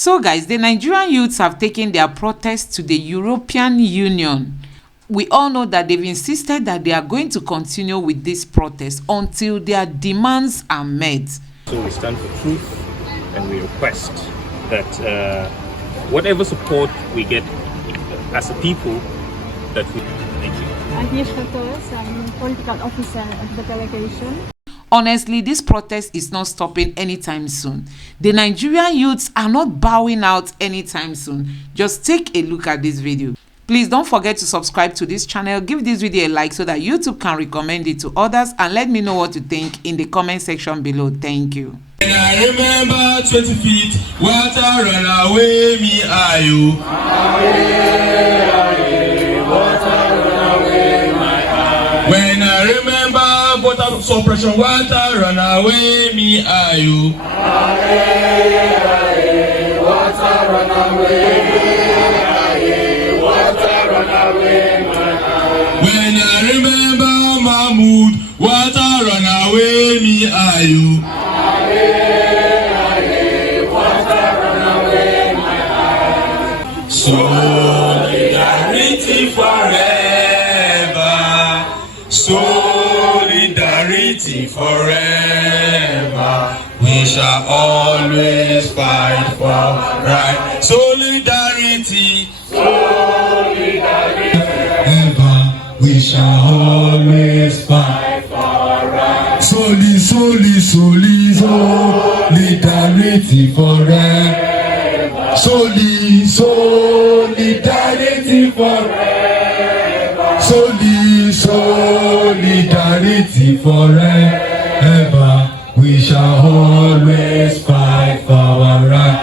So guys, the Nigerian youths have taken their protest to the European Union. We all know that they've insisted that they are going to continue with this protest until their demands are met. So we stand for truth and we request that whatever support we get as a people, that we... Thank you. Agnieszka Torres, I'm political officer of the delegation. Honestly, this protest is not stopping anytime soon. The Nigerian youths are not bowing out anytime soon. Just take a look at this video. Please don't forget to subscribe to this channel, give this video a like so that YouTube can recommend it to others, and let me know what you think in the comment section below. Thank you. And I remember 20 feet, water run away me are you. Water run away my eye. When I remember water suppression, water run away me are you. Water run away. When I remember Mahmoud, water run away me are you. Water run away my eye. Solidarity forever. Solidarity forever. We shall always fight for right. Solidarity. We shall always fight for right. Solidarity forever. Solidarity forever. Solidarity forever. We shall always fight for our right.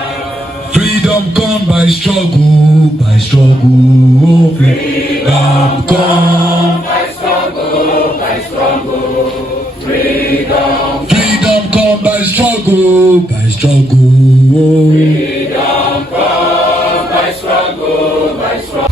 Freedom come by struggle, by struggle. Freedom come by struggle, by struggle. Freedom come by struggle, by struggle. Freedom come by struggle, by struggle.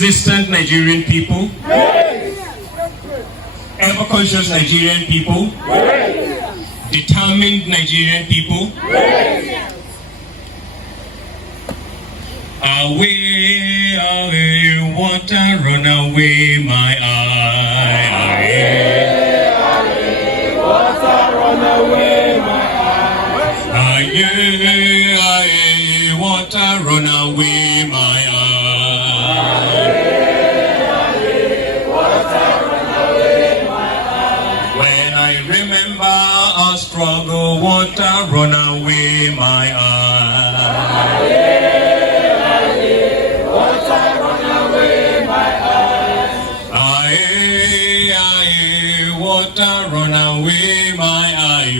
resistant Nigerian people, ever-conscious Nigerian people, determined Nigerian people. Away, away, water, run away, my eye. Away, away, water, run away, my eye. Away, away, water, run away, my eye. Away, water, run away, my eye. When I remember our struggle, water, run away, my eye. Water run away my eye,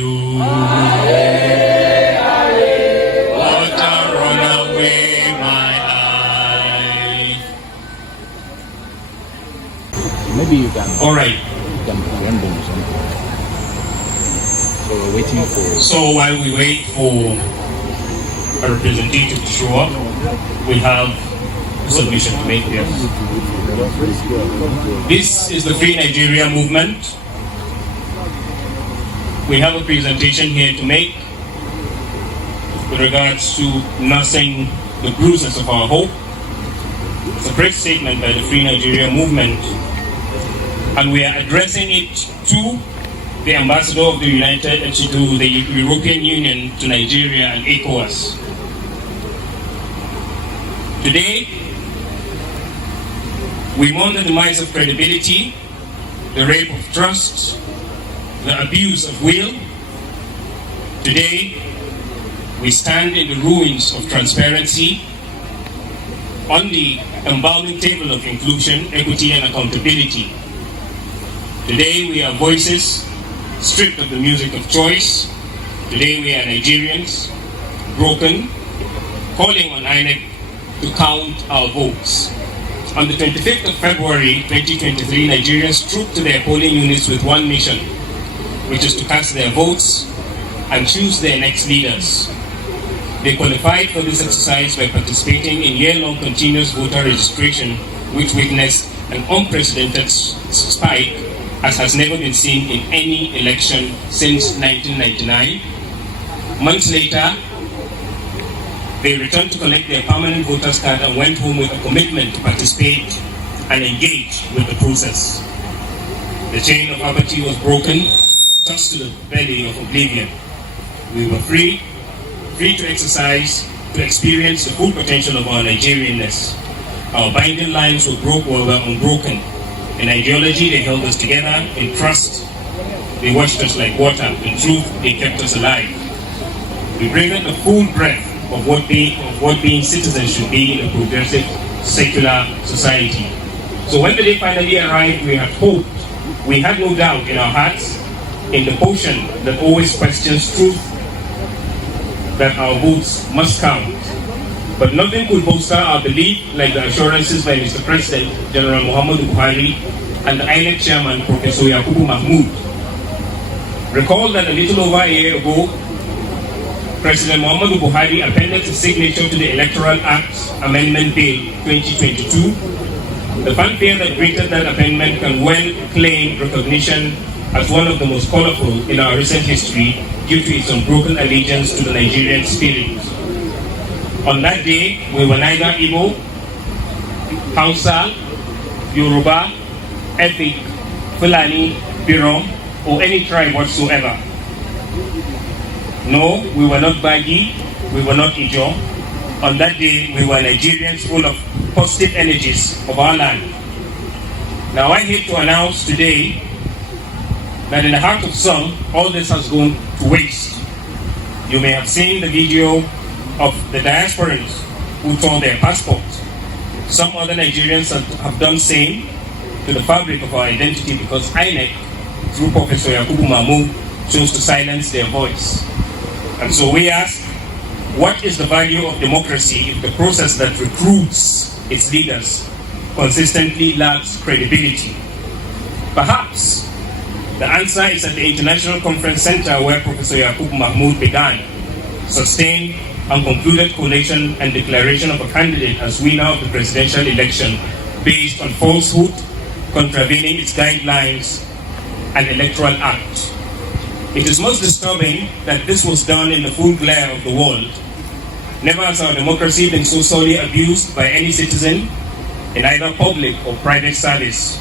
water run away my eye. Maybe you can. All right. You can render something. So we're waiting for. So while we wait for a representative to show up, we have a submission to make here. This is the Free Nigeria movement. We have a presentation here to make with regards to nursing the bruises of our hope. It's a great statement by the Free Nigeria movement, and we are addressing it to the ambassador of the to the European Union, to Nigeria and ECOWAS. Today, we mourn the demise of credibility, the rape of trust, the abuse of will. Today, we stand in the ruins of transparency, on the embalming table of inclusion, equity, and accountability. Today, we are voices stripped of the music of choice. Today, we are Nigerians, broken, calling on Inec to count our votes. On the 25th of February 2023, Nigerians trooped to their polling units with one mission, which is to cast their votes and choose their next leaders. They qualified for this exercise by participating in year-long continuous voter registration, which witnessed an unprecedented spike as has never been seen in any election since 1999. Months later, they returned to collect their permanent voter's card and went home with a commitment to participate and engage with the process. The chain of apathy was broken, just to the belly of oblivion. We were free to exercise, to experience the full potential of our Nigerianness. Our binding lines were unbroken. In ideology, they held us together. In trust, they washed us like water. In truth, they kept us alive. We breathed the full breath of what being citizens should be in a progressive, secular society. So when the day finally arrived, we had hope. We had no doubt in our hearts, in the potion that always questions truth, that our votes must count. But nothing could bolster our belief like the assurances by Mr. President, General Muhammadu Buhari, and the Inec Chairman, Professor Yakubu Mahmood. Recall that a little over a year ago, President Muhammadu Buhari appended his signature to the Electoral Act Amendment Bill 2022. The fanfare that greeted that amendment can well claim recognition as one of the most colorful in our recent history due to its unbroken allegiance to the Nigerian spirit. On that day, we were neither Igbo, Hausa, Yoruba, Efik, Fulani, Birom, or any tribe whatsoever. No, we were not Bagi, we were not Ijo. On that day, we were Nigerians full of positive energies of our land. Now I hate to announce today that in the heart of some, all this has gone to waste. You may have seen the video of the diasporans who tore their passports. Some other Nigerians have done same to the fabric of our identity because Inec, through Professor Yakubu Mahmood, chose to silence their voice. And so we ask, what is the value of democracy if the process that recruits its leaders consistently lacks credibility? Perhaps the answer is at the International Conference Center where Professor Yakubu Mahmood began, sustained and concluded collation and declaration of a candidate as winner of the presidential election based on falsehood, contravening its guidelines and Electoral Act. It is most disturbing that this was done in the full glare of the world. Never has our democracy been so sorely abused by any citizen in either public or private service.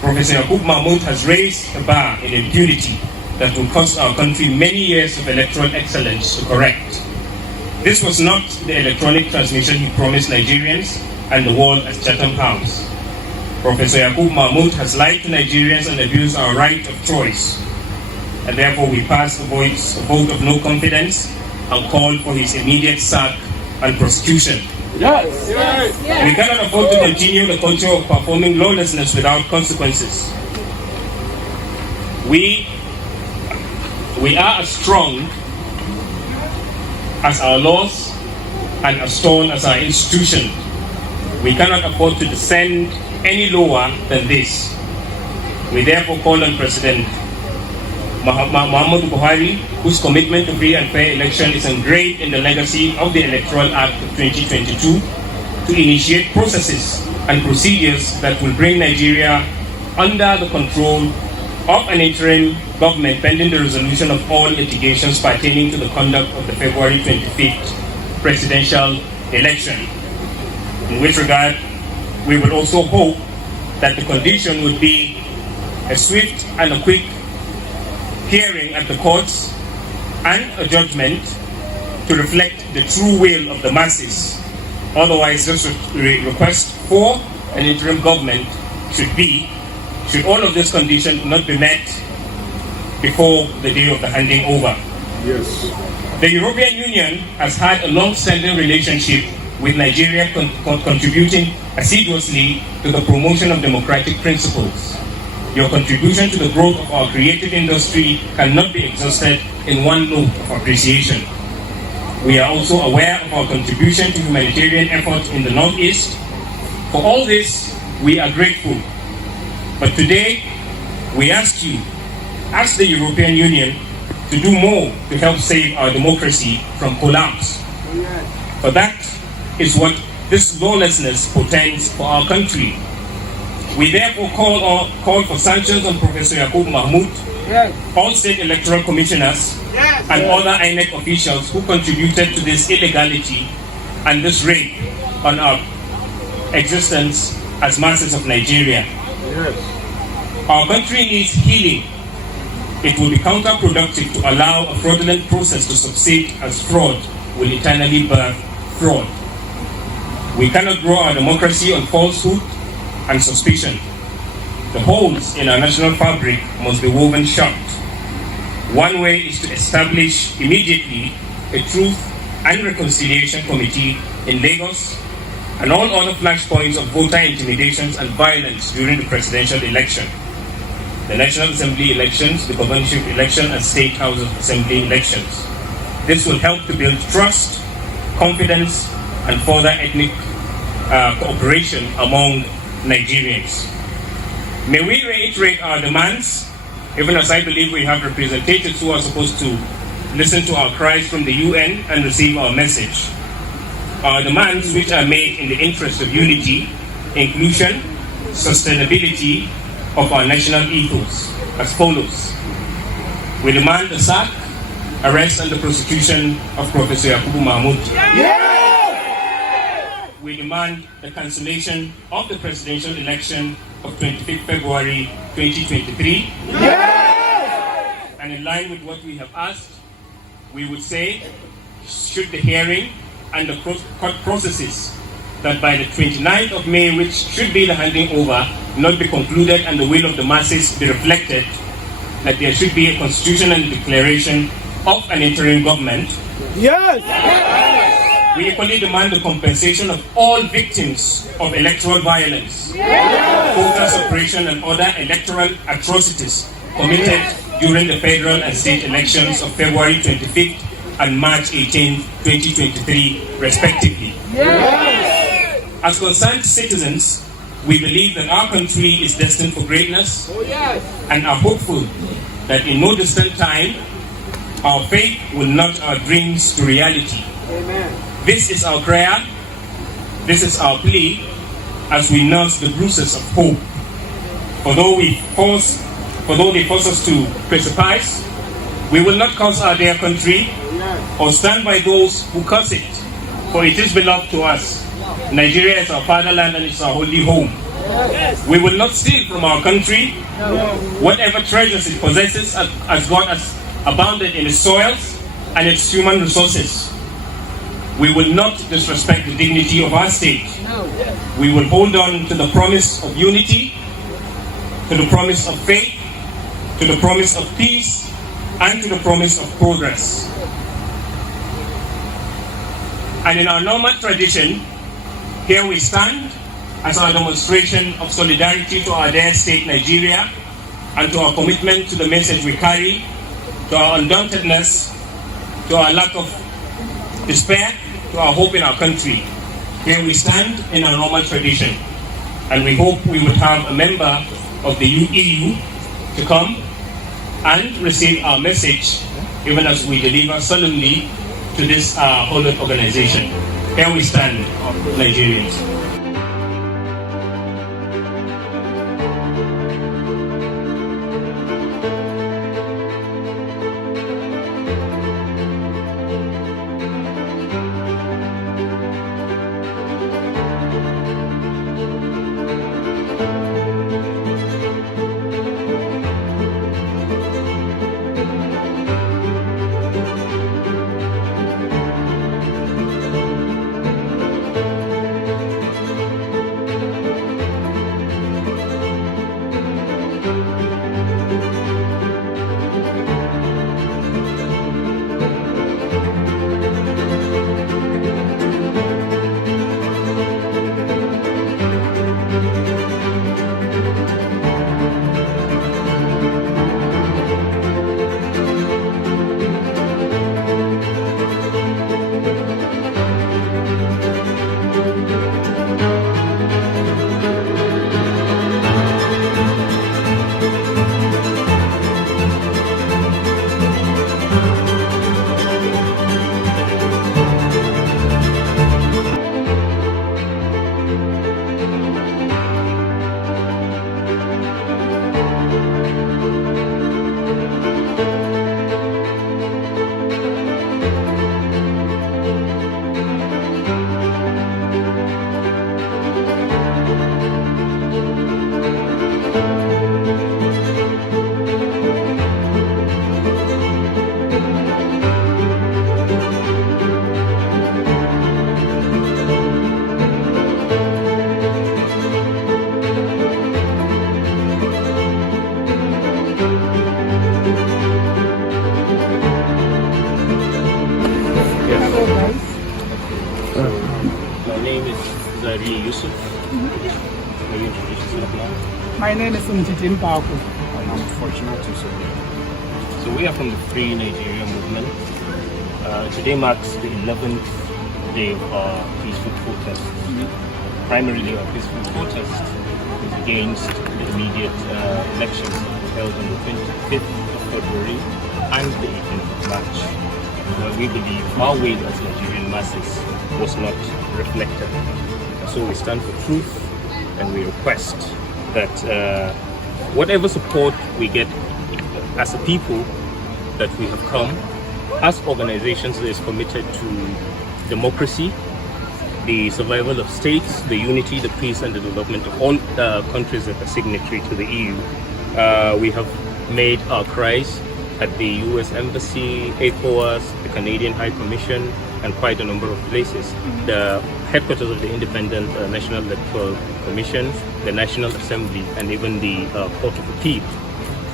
Professor Yakub Mahmoud has raised a bar in impunity that will cost our country many years of electoral excellence to correct. This was not the electronic transmission he promised Nigerians and the world at Chatham House. Professor Yakub Mahmoud has lied to Nigerians and abused our right of choice. And therefore we pass a vote of no confidence and call for his immediate sack and prosecution. Yes. We cannot afford to continue the culture of performing lawlessness without consequences. We are as strong as our laws and as stern as our institution. We cannot afford to descend any lower than this. We therefore call on President Muhammadu Buhari, whose commitment to free and fair election is engraved in the legacy of the Electoral Act of 2022, to initiate processes and procedures that will bring Nigeria under the control of an interim government pending the resolution of all litigations pertaining to the conduct of the February 25th presidential election. In which regard, we will also hope that the condition would be a swift and a quick hearing at the courts and a judgment to reflect the true will of the masses. Otherwise, this request for an interim government should all of these conditions not be met before the day of the handing over. Yes. The European Union has had a long-standing relationship with Nigeria, contributing assiduously to the promotion of democratic principles. Your contribution to the growth of our creative industry cannot be exhausted in one note of appreciation. We are also aware of our contribution to humanitarian efforts in the Northeast. For all this, we are grateful. But today, we ask you, ask the European Union, to do more to help save our democracy from collapse. For that is what this lawlessness portends for our country. We therefore call for sanctions on Professor Yakub Mahmoud, all state electoral commissioners, and other Inec officials who contributed to this illegality and this rape on our existence as masses of Nigeria. Our country needs healing. It will be counterproductive to allow a fraudulent process to succeed, as fraud will eternally birth fraud. We cannot grow our democracy on falsehood and suspicion. The holes in our national fabric must be woven shut. One way is to establish immediately a Truth and Reconciliation Committee in Lagos and all other flashpoints of voter intimidations and violence during the presidential election, the National Assembly elections, the governorship election, and State House of Assembly elections. This will help to build trust, confidence, and further ethnic cooperation among Nigerians. May we reiterate our demands, even as I believe we have representatives who are supposed to listen to our cries from the UN and receive our message. Our demands, which are made in the interest of unity, inclusion, sustainability of our national ethos, as follows. We demand the sack, arrest, and the prosecution of Professor Yakub Mahmoud. We demand the cancellation of the presidential election of 25th February 2023. And in line with what we have asked, we would say, should the hearing and the court processes that by the 29th of May, which should be the handing over, not be concluded and the will of the masses be reflected, that there should be a constitution and a declaration of an interim government. We equally demand the compensation of all victims of electoral violence, voter suppression, and other electoral atrocities committed during the federal and state elections of February 25th and March 18, 2023, respectively. As concerned citizens, we believe that our country is destined for greatness and are hopeful that in no distant time, our faith will nudge our dreams to reality. This is our prayer, this is our plea, as we nurse the bruises of hope. For though they force us to precipice, we will not curse our dear country or stand by those who curse it, for it is beloved to us. Nigeria is our fatherland and it's our holy home. We will not steal from our country. Whatever treasures it possesses, as God has abounded in its soils and its human resources. We will not disrespect the dignity of our state. We will hold on to the promise of unity, to the promise of faith, to the promise of peace, and to the promise of progress. And in our normal tradition, here we stand as our demonstration of solidarity to our dear state, Nigeria, and to our commitment to the message we carry, to our undauntedness, to our lack of despair, to our hope in our country. Here we stand in our normal tradition, and we hope we would have a member of the EU to come and receive our message, even as we deliver solemnly to this honored organization. Here we stand, Nigerians. My name is Interim, and I'm fortunate to serve. So we are from the Free Nigeria movement. Today marks the 11th day of our peaceful protest. Primarily our peaceful protest is against the immediate elections held on the 25th of February and the 18th of March, where we believe our will as Nigerian masses was not reflected. And so we stand for truth, and we request that whatever support we get as a people, that we have come as organizations that is committed to democracy, the survival of states, the unity, the peace and the development of all countries that are signatory to the EU. We have made our cries at the US Embassy, ECOWAS, the Canadian High Commission, and quite a number of places. The headquarters of the Independent National Electoral Commission, the National Assembly, and even the Court of Appeal.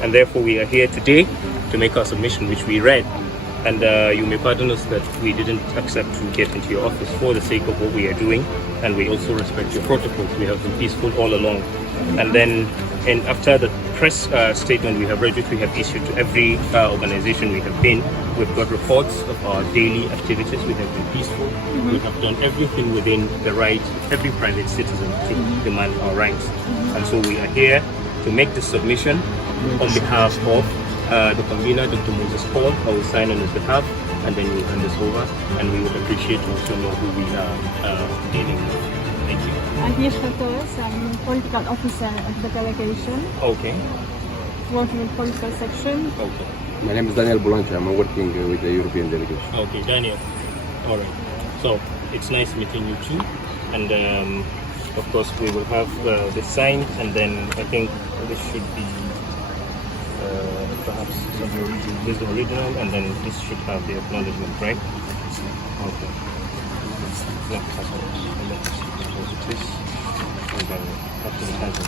And therefore we are here today to make our submission, which we read. And you may pardon us that we didn't accept to get into your office for the sake of what we are doing, and we also respect your protocols. We have been peaceful all along. And then after the press statement we have read, which we have issued to every organization we have been, we've got reports of our daily activities. We have been peaceful. We have done everything within the right of every private citizen to demand our rights. And so we are here to make this submission on behalf of the convener, Dr. Moses Paul. I will sign on his behalf, and then we'll hand this over, and we would appreciate to also know who we are dealing with. Thank you. Agnieszka Torres, I'm political officer of the delegation, Okay. working in political section. Okay. My name is Daniel Boulanger. I'm working with the European delegation. Okay, Daniel. All right. So it's nice meeting you too, and of course we will have the sign, and then I think this should be perhaps this is the original, and then this should have the acknowledgement, right? Okay. Yeah, that's all. And then this, and then after the title.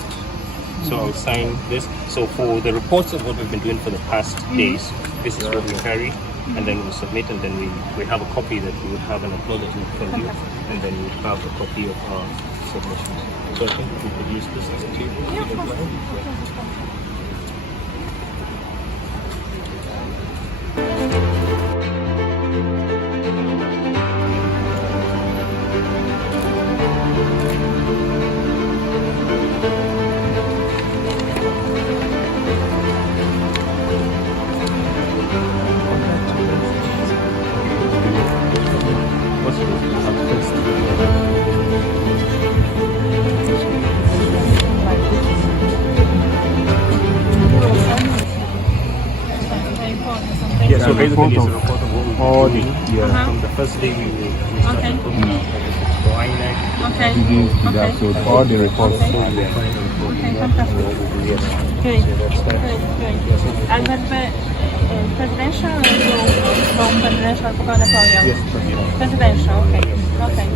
So I'll sign this. So for the reports of what we've been doing for the past days, this is what we carry, and then we'll submit, and then we have a copy that we would have an acknowledgement from you, and then you have a copy of our submission. So I think we could use this as a table. Yeah, so basically it's a report of what we've been doing. From the first day we started looking at for Inec. Okay. So all the reports. Okay, fantastic. Great. Great. And then the presidential from presidential gubernatorial? Yes, Presidential, okay. Okay.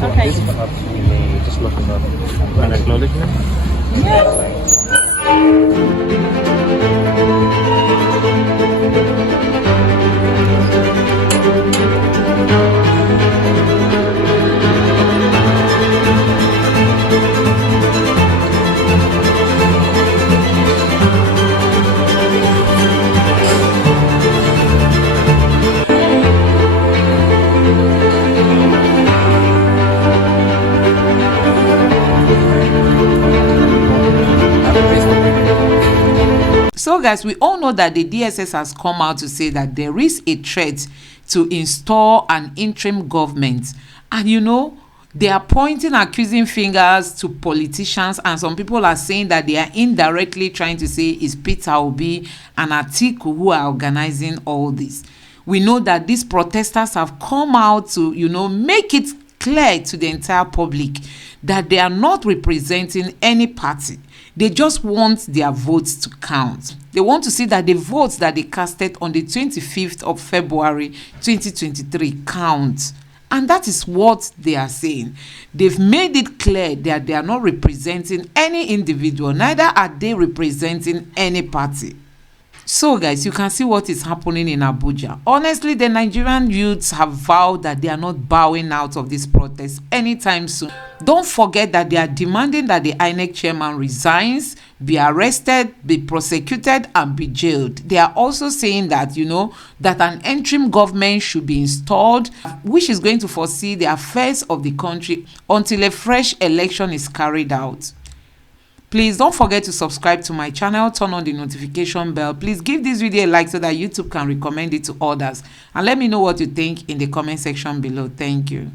So Okay. this perhaps we may just look at an acknowledgement. So guys, we all know that the DSS has come out to say that there is a threat to install an interim government, and you know, they are pointing accusing fingers to politicians, and some people are saying that they are indirectly trying to say it's Peter Obi and Atiku who are organizing all this. We know that these protesters have come out to, you know, make it clear to the entire public that they are not representing any party. They just want their votes to count. They want to see that the votes that they casted on the 25th of February 2023 count. And that is what they are saying. They've made it clear that they are not representing any individual, neither are they representing any party. So guys, you can see what is happening in Abuja. Honestly, the Nigerian youths have vowed that they are not bowing out of this protest anytime soon. Don't forget that they are demanding that the Inec chairman resigns, be arrested, be prosecuted, and be jailed. They are also saying that, you know, that an interim government should be installed, which is going to foresee the affairs of the country until a fresh election is carried out. Please don't forget to subscribe to my channel, turn on the notification bell. Please give this video a like so that YouTube can recommend it to others. And let me know what you think in the comment section below. Thank you.